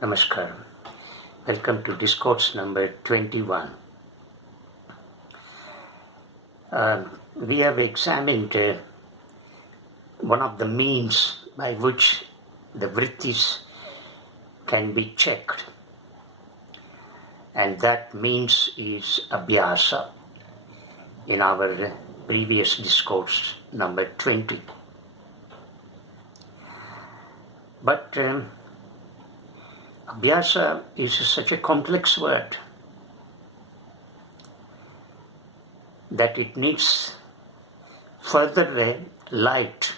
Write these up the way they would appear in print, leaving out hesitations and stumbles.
Namaskar. Welcome to Discourse number 21. We have examined one of the means by which the vrittis can be checked, and that means is abhyasa in our previous discourse number 20. But abhyasa is such a complex word that it needs further light.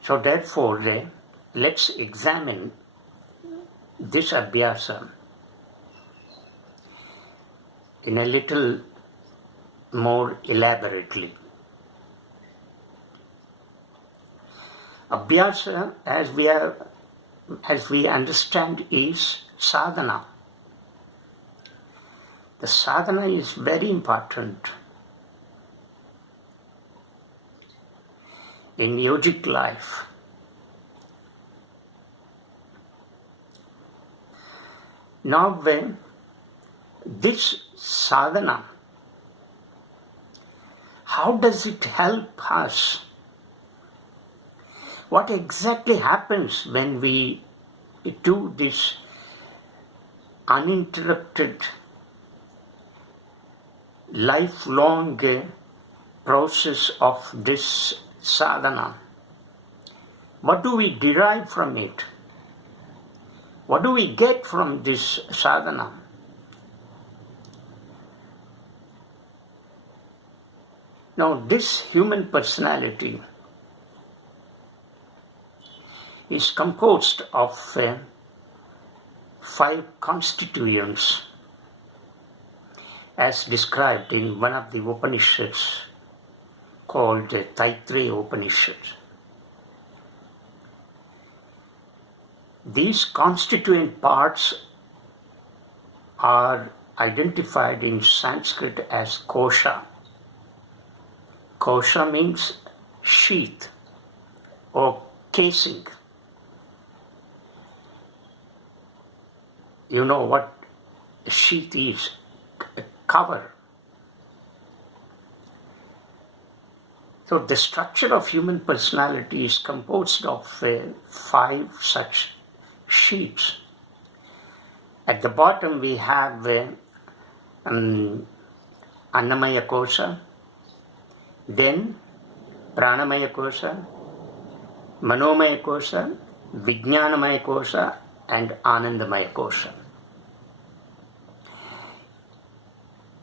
So therefore, let's examine this abhyasa in a little more elaborately. Abhyasa, as we understand, is sadhana. The sadhana is very important in yogic life. Now, when this sadhana, how does it help us? What exactly happens when we do this uninterrupted, lifelong process of this sadhana? What do we derive from it? What do we get from this sadhana? Now, this human personality is composed of 5 constituents, as described in one of the Upanishads called Taitreya Upanishad. These constituent parts are identified in Sanskrit as Kosha. Kosha means sheath or casing. You know what a sheath is, a cover. So the structure of human personality is composed of 5 such sheaths. At the bottom we have Annamaya Kosha, then Pranamaya Kosha, Manomaya Kosha, Vijnanamaya Kosha, and Anandamaya Kosha.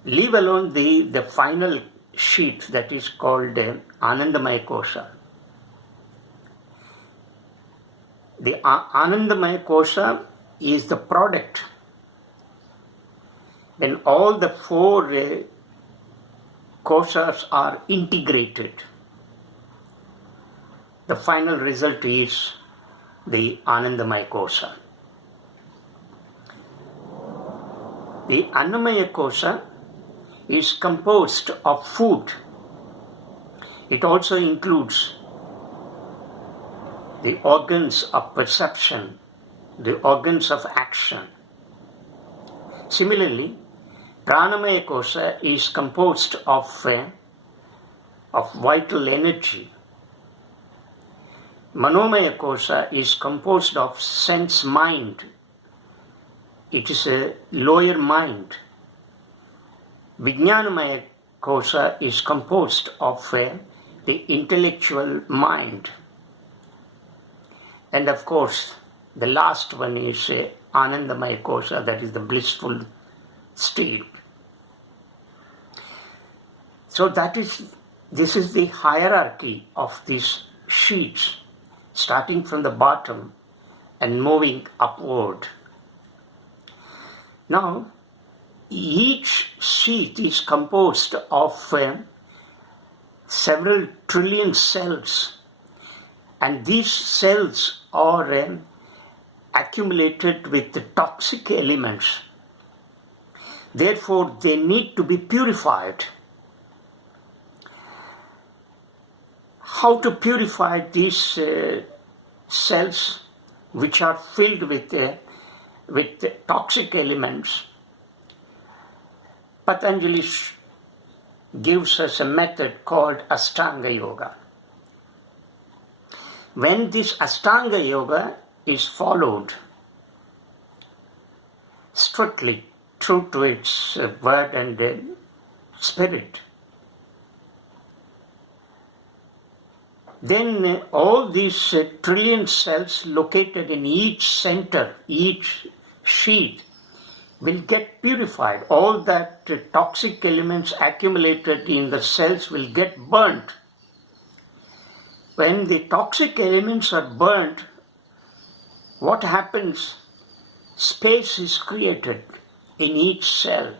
Leave alone the final sheath that is called Anandamaya Kosha. The Anandamaya Kosha is the product. When all the 4 koshas are integrated, the final result is the Anandamaya Kosha. The Annamaya Kosha is composed of food. It also includes the organs of perception, the organs of action. Similarly, Pranamaya Kosha is composed of vital energy. Manomaya Kosha is composed of sense mind. It is a lower mind. Vijnanamaya Kosha is composed of the intellectual mind. And of course, the last one is Anandamaya Kosha, that is the blissful state. So this is the hierarchy of these sheets, starting from the bottom and moving upward. Now, each sheath is composed of several trillion cells, and these cells are accumulated with toxic elements. Therefore, they need to be purified. How to purify these cells which are filled with toxic elements, Patanjali gives us a method called Ashtanga Yoga. When this Ashtanga Yoga is followed strictly true to its word and spirit, then all these trillion cells located in each center, each sheath, will get purified. All that toxic elements accumulated in the cells will get burnt. When the toxic elements are burnt, what happens? Space is created in each cell.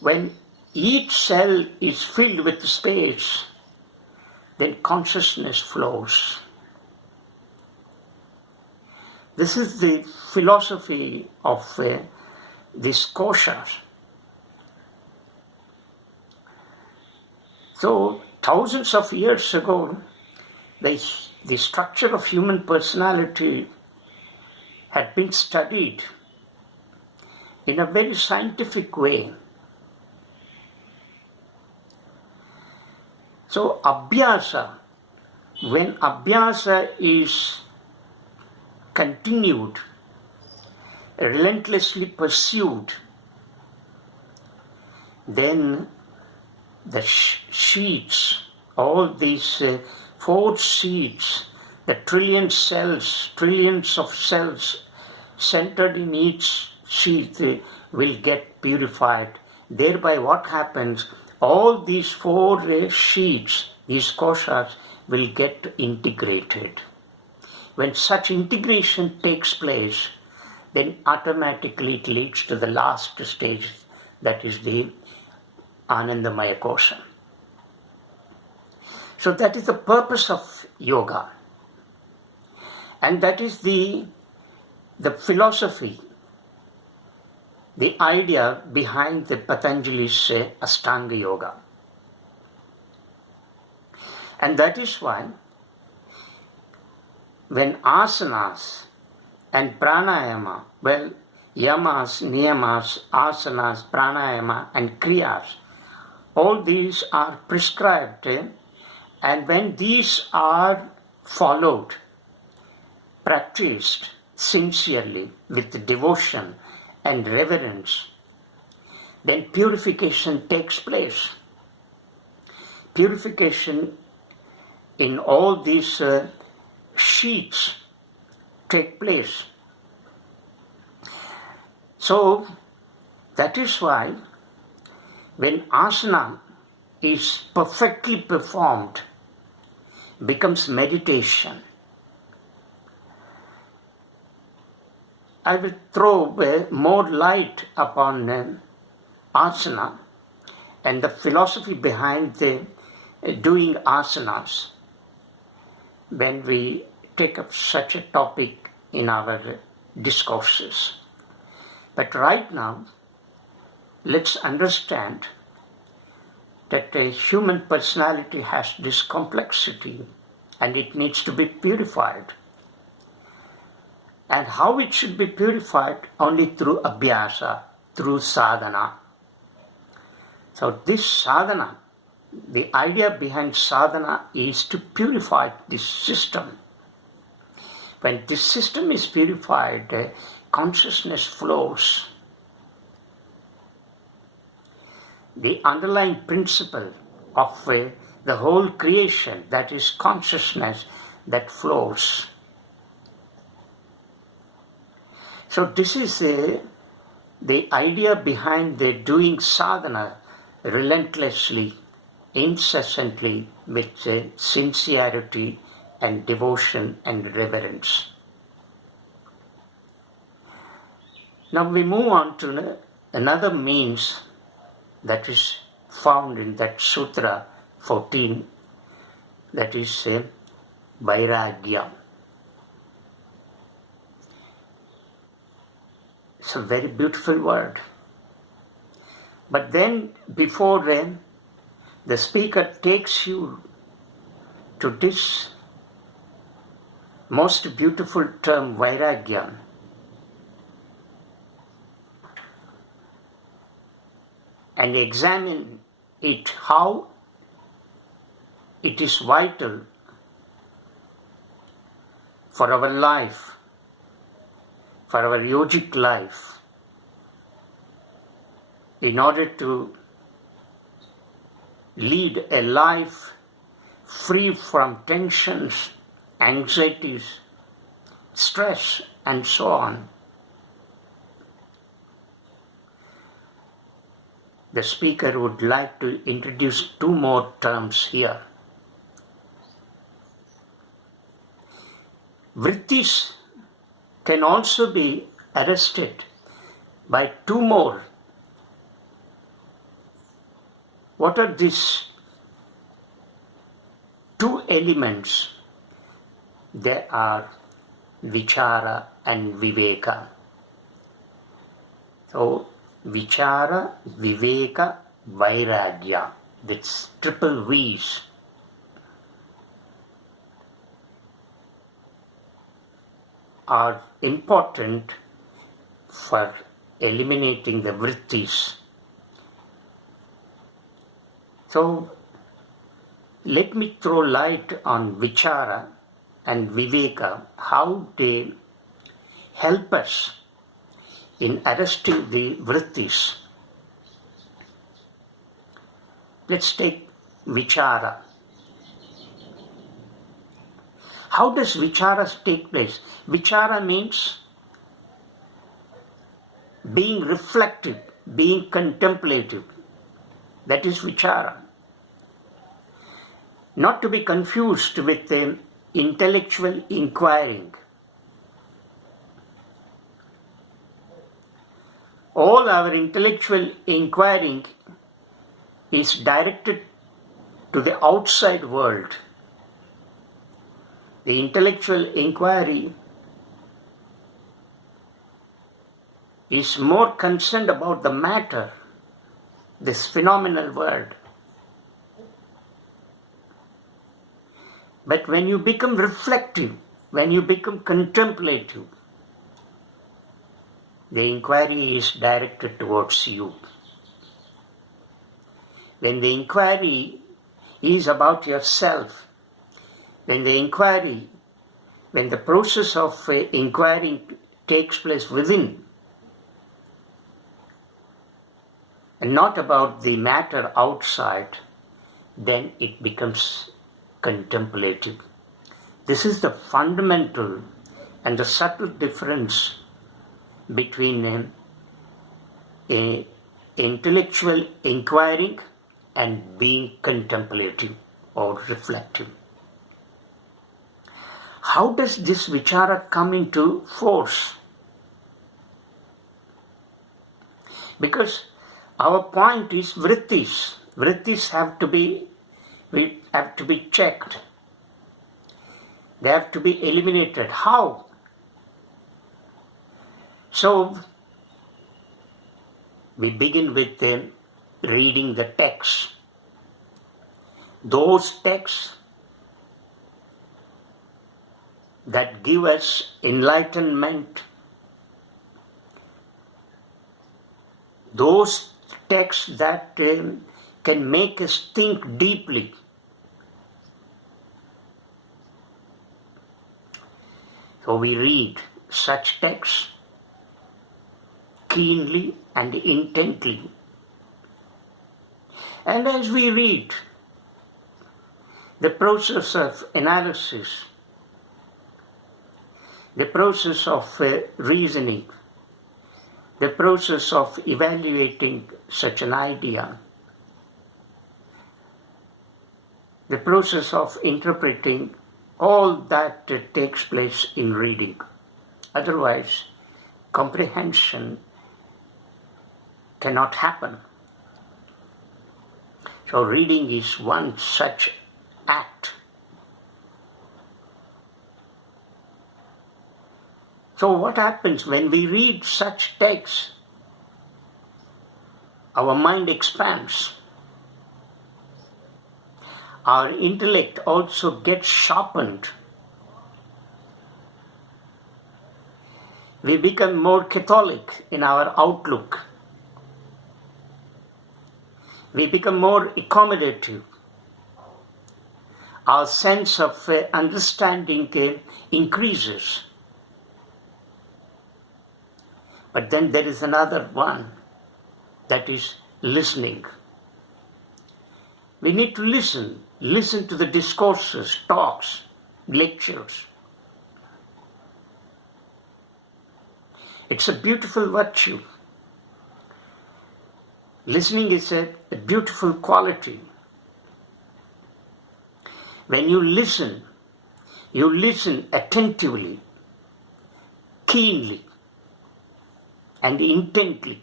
When each cell is filled with space, then consciousness flows. This is the philosophy of this Koshas. So, thousands of years ago, the structure of human personality had been studied in a very scientific way. So, abhyasa, when abhyasa is continued, relentlessly pursued, then the sheets, all these 4 sheets, the trillions of cells centered in each sheath will get purified. Thereby what happens? All these 4 sheets, these koshas, will get integrated. When such integration takes place, then automatically it leads to the last stage, that is the Anandamaya kosha. So that is the purpose of yoga. And that is the philosophy, the idea behind the Patanjali's Ashtanga Yoga. And that is why when asanas and pranayama, yamas, niyamas, asanas, pranayama and kriyas, all these are prescribed, and when these are followed, practiced sincerely with devotion and reverence, then purification takes place. Purification in all these sheets take place. So that is why when asana is perfectly performed, becomes meditation. I will throw more light upon asana and the philosophy behind doing asanas when we take up such a topic in our discourses. But right now, let's understand that a human personality has this complexity and it needs to be purified. And how it should be purified? Only through abhyasa, through sadhana. So this sadhana, the idea behind sadhana is to purify this system. When this system is purified, consciousness flows. The underlying principle of the whole creation, that is consciousness, that flows. So this is the idea behind the doing sadhana relentlessly, incessantly, with sincerity and devotion and reverence. Now we move on to another means that is found in that Sutra 14, that is Vairagya. It's a very beautiful word. But then, before the speaker takes you to this most beautiful term, vairagya, and examine it, how it is vital for our life, for our yogic life, in order to lead a life free from tensions, anxieties, stress, and so on. The speaker would like to introduce two more terms here. Vrittis can also be arrested by two more. What are these two elements? They are Vichara and Viveka. So, Vichara, Viveka, Vairagya. That's triple V's. Are important for eliminating the vrittis. So, let me throw light on Vichara and Viveka, how they help us in arresting the vrittis. Let's take Vichara. How does Vichara take place? Vichara means being reflective, being contemplative. That is Vichara. Not to be confused with intellectual inquiring. All our intellectual inquiring is directed to the outside world. The intellectual inquiry is more concerned about the matter, this phenomenal world. But when you become reflective, when you become contemplative, the inquiry is directed towards you. When the inquiry is about yourself, when the process of inquiring takes place within, and not about the matter outside, then it becomes contemplative. This is the fundamental and the subtle difference between a intellectual inquiring and being contemplative or reflective. How does this Vichara come into force? Because our point is vrittis. Vrittis have to be checked. They have to be eliminated. How? So, we begin with reading the text. Those texts that give us enlightenment, those texts that can make us think deeply. So we read such texts keenly and intently. And as we read, the process of analysis, the process of reasoning, the process of evaluating such an idea, the process of interpreting, all that takes place in reading. Otherwise, comprehension cannot happen. So reading is one such act. So what happens when we read such texts? Our mind expands. Our intellect also gets sharpened. We become more Catholic in our outlook. We become more accommodative. Our sense of understanding increases. But then there is another one, that is listening. We need to listen to the discourses, talks, lectures. It's a beautiful virtue. Listening is a beautiful quality. When you listen attentively, keenly, and intently.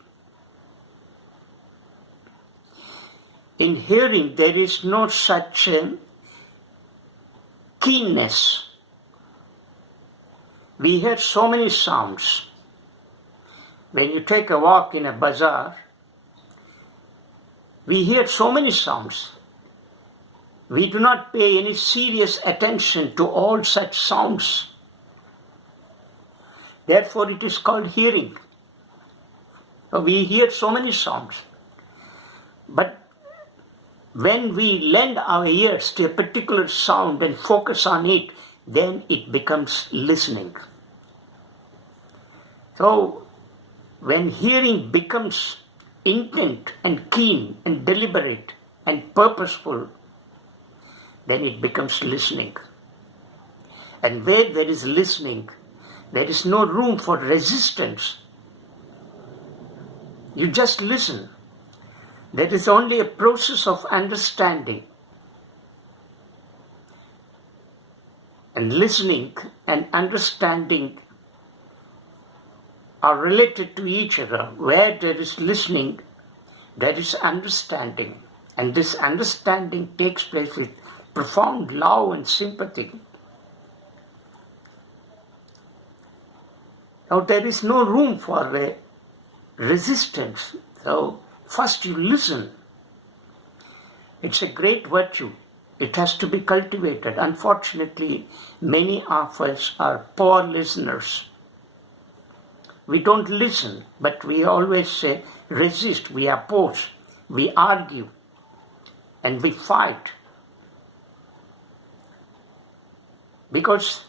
In hearing, there is no such keenness. We hear so many sounds. When you take a walk in a bazaar, we hear so many sounds. We do not pay any serious attention to all such sounds. Therefore, it is called hearing. We hear so many sounds. But when we lend our ears to a particular sound and focus on it, then it becomes listening. So, when hearing becomes intent and keen and deliberate and purposeful, then it becomes listening. And where there is listening, there is no room for resistance. You just listen. There is only a process of understanding. And listening and understanding are related to each other. Where there is listening, there is understanding. And this understanding takes place with profound love and sympathy. Now there is no room for resistance. So first you listen. It's a great virtue. It has to be cultivated. Unfortunately, many of us are poor listeners. We don't listen, but we always say resist, we oppose, we argue, and we fight. Because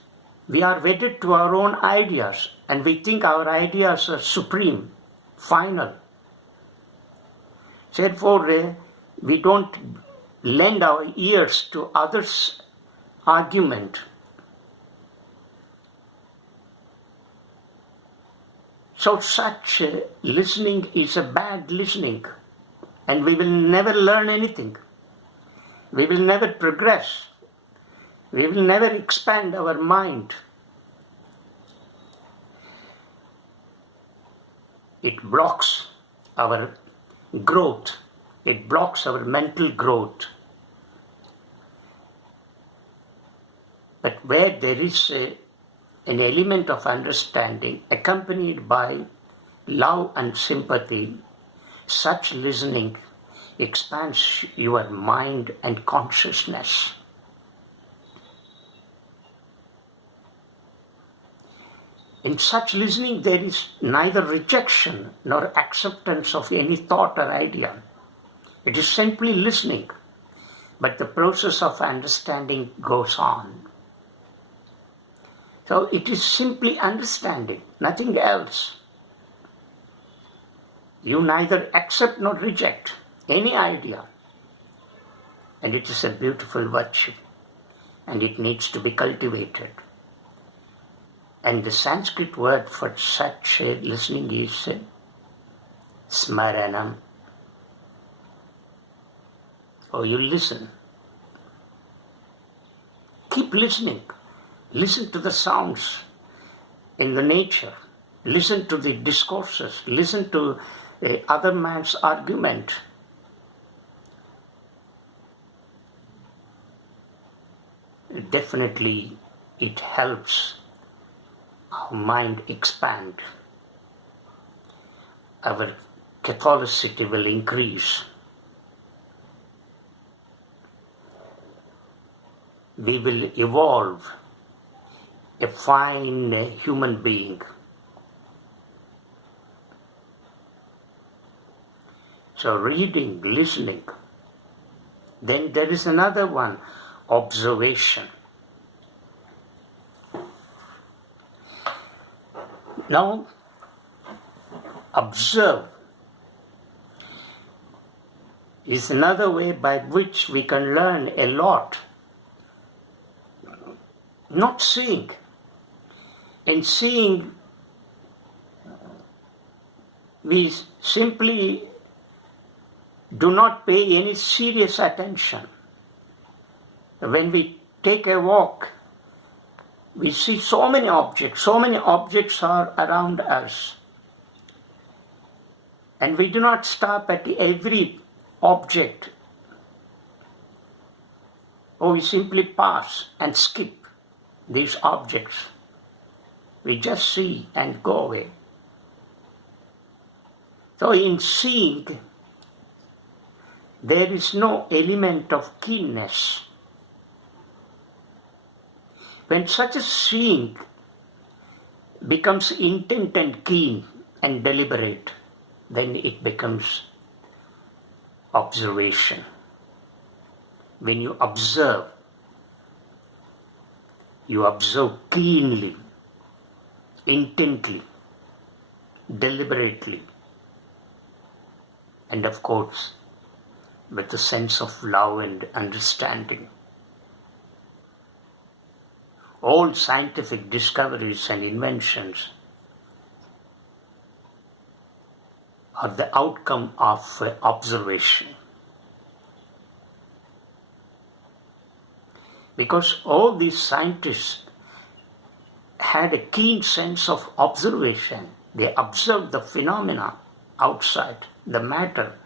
we are wedded to our own ideas, and we think our ideas are supreme, final. Therefore, we don't lend our ears to others' argument. So such listening is a bad listening, and we will never learn anything. We will never progress. We will never expand our mind. It blocks our growth. It blocks our mental growth. But where there is an element of understanding accompanied by love and sympathy, such listening expands your mind and consciousness. In such listening, there is neither rejection nor acceptance of any thought or idea. It is simply listening, but the process of understanding goes on. So it is simply understanding, nothing else. You neither accept nor reject any idea. And it is a beautiful virtue, and it needs to be cultivated. And the Sanskrit word for such listening is smaranam. So you listen. Keep listening. Listen to the sounds in the nature. Listen to the discourses. Listen to other man's argument. Definitely it helps our mind expand. Our Catholicity will increase. We will evolve a fine human being So reading, listening. Then there is another one, observation. Now, observe is another way by which we can learn a lot. Not seeing. In seeing, we simply do not pay any serious attention. When we take a walk, we see so many objects are around us. And we do not stop at every object. Or we simply pass and skip these objects. We just see and go away. So in seeing, there is no element of keenness. When such a seeing becomes intent and keen and deliberate, then it becomes observation. When you observe keenly, intently, deliberately, and of course, with a sense of love and understanding. All scientific discoveries and inventions are the outcome of observation. Because all these scientists had a keen sense of observation. They observed the phenomena outside, the matter,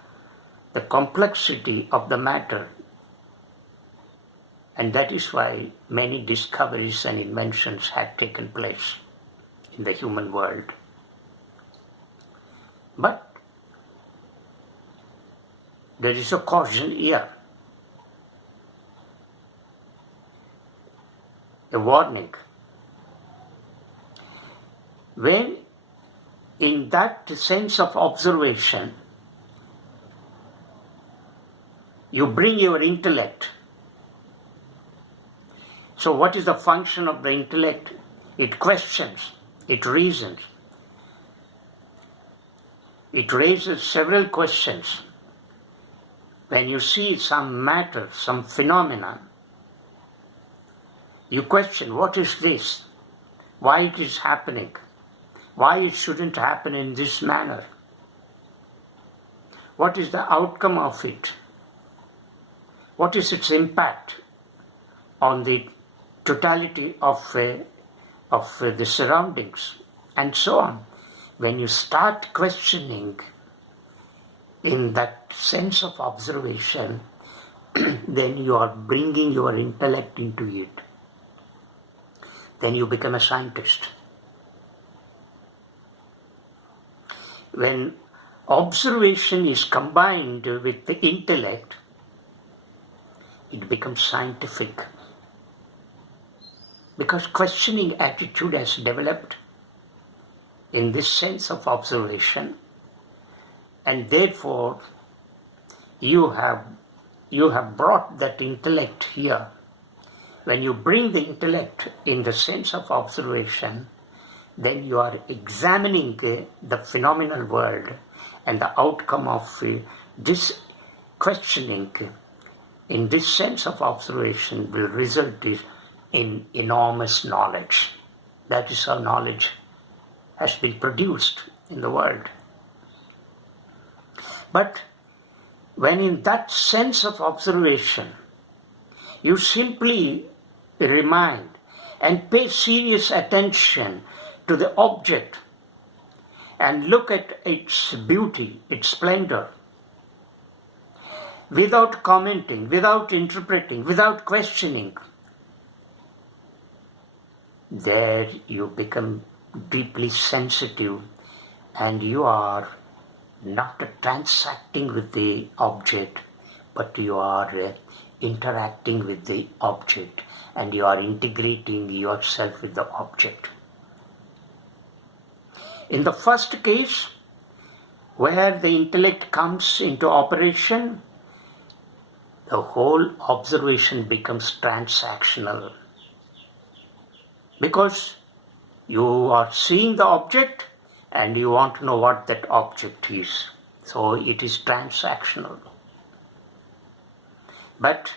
the complexity of the matter. And that is why many discoveries and inventions had taken place in the human world. But there is a caution here, a warning. When in that sense of observation, you bring your intellect. So what is the function of the intellect? It questions, it reasons. It raises several questions. When you see some matter, some phenomena, you question, what is this? Why it is happening? Why it shouldn't happen in this manner? What is the outcome of it? What is its impact on the totality of the surroundings, and so on? When you start questioning in that sense of observation, then you are bringing your intellect into it. Then you become a scientist. When observation is combined with the intellect, it becomes scientific. Because questioning attitude has developed in this sense of observation, and therefore you have brought that intellect here. When you bring the intellect in the sense of observation, then you are examining the phenomenal world, and the outcome of this questioning in this sense of observation will result in enormous knowledge. That is how knowledge has been produced in the world. But when in that sense of observation, you simply remind and pay serious attention to the object and look at its beauty, its splendor, without commenting, without interpreting, without questioning, there you become deeply sensitive, and you are not transacting with the object, but you are interacting with the object, and you are integrating yourself with the object. In the first case, where the intellect comes into operation, the whole observation becomes transactional. Because you are seeing the object and you want to know what that object is. So it is transactional. But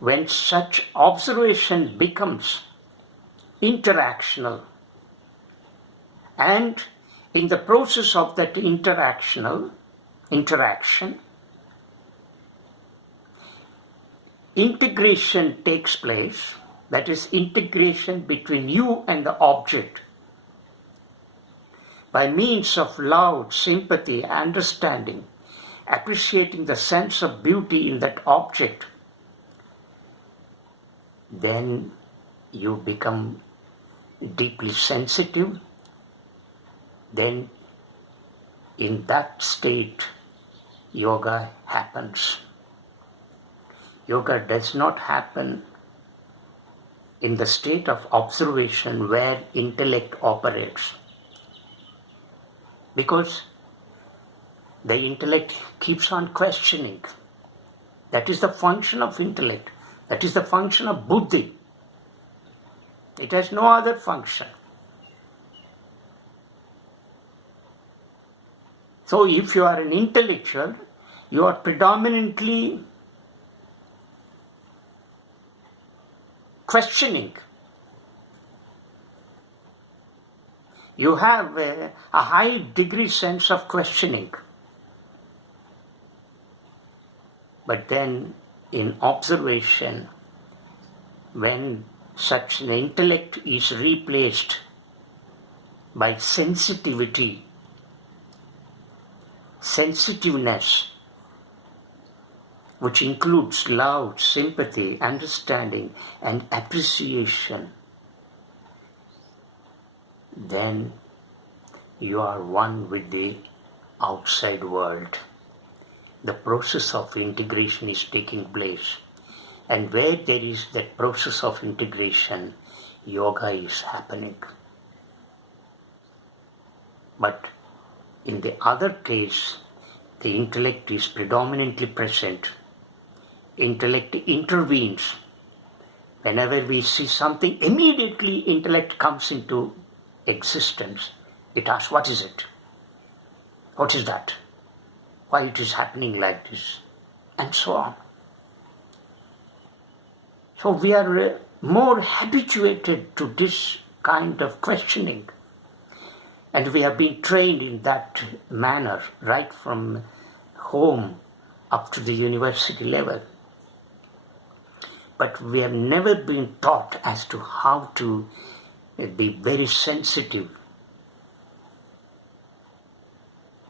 when such observation becomes interactional, and in the process of that interaction, integration takes place, that is integration between you and the object, by means of love, sympathy, understanding, appreciating the sense of beauty in that object, then you become deeply sensitive. Then in that state, yoga happens. Yoga does not happen in the state of observation where intellect operates, because the intellect keeps on questioning. That is the function of intellect. That is the function of buddhi. It has no other function. So if you are an intellectual, you are predominantly questioning. You have a high degree sense of questioning. But then in observation, when such an intellect is replaced by sensitiveness, which includes love, sympathy, understanding, and appreciation, then you are one with the outside world. The process of integration is taking place. And where there is that process of integration, yoga is happening. But in the other case, the intellect is predominantly present. Intellect intervenes. Whenever we see something, immediately intellect comes into existence. It asks, what is it? What is that? Why it is happening like this? And so on. So we are more habituated to this kind of questioning. And we have been trained in that manner right from home up to the university level. But we have never been taught as to how to be very sensitive.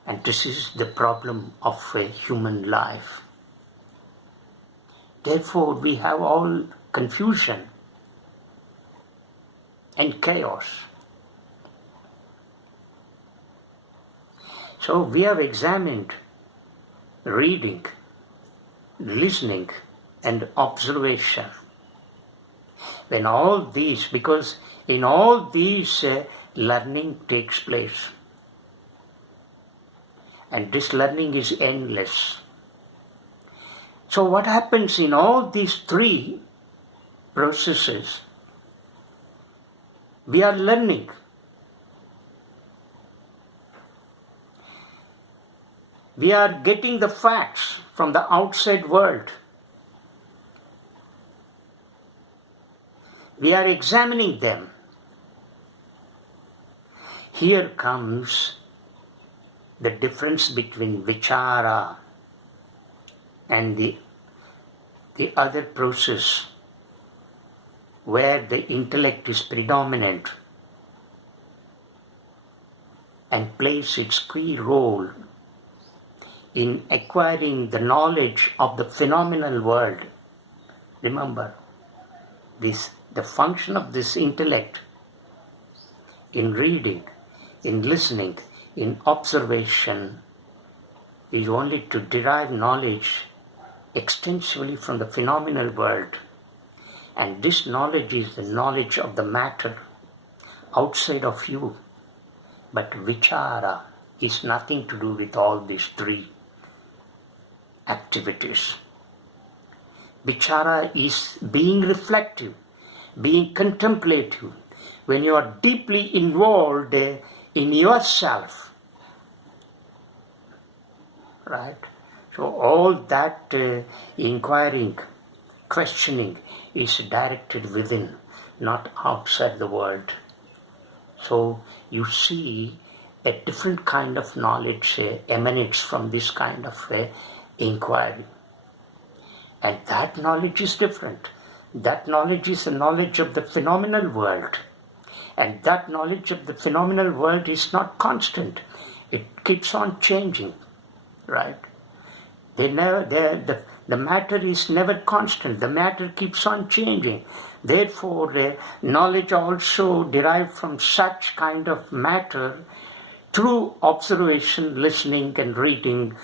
And this is the problem of human life. Therefore, we have all confusion and chaos. So we have examined reading, listening, and observation. When all these, because in all these learning takes place. And this learning is endless. So what happens in all these three processes? We are learning. We are getting the facts from the outside world. We are examining them. Here comes the difference between Vichara and the other process where the intellect is predominant and plays its key role in acquiring the knowledge of the phenomenal world. Remember, the function of this intellect in reading, in listening, in observation is only to derive knowledge extensively from the phenomenal world. And this knowledge is the knowledge of the matter outside of you. But Vichara, is nothing to do with all these three activities. Vichara is being reflective, being contemplative, when you are deeply involved in yourself. Right? So all that inquiring, questioning is directed within, not outside the world. So you see a different kind of knowledge emanates from this kind of inquiry. And that knowledge is different. That knowledge is a knowledge of the phenomenal world. And that knowledge of the phenomenal world is not constant. It keeps on changing, right? The matter is never constant. The matter keeps on changing. Therefore, knowledge also derived from such kind of matter through observation, listening and reading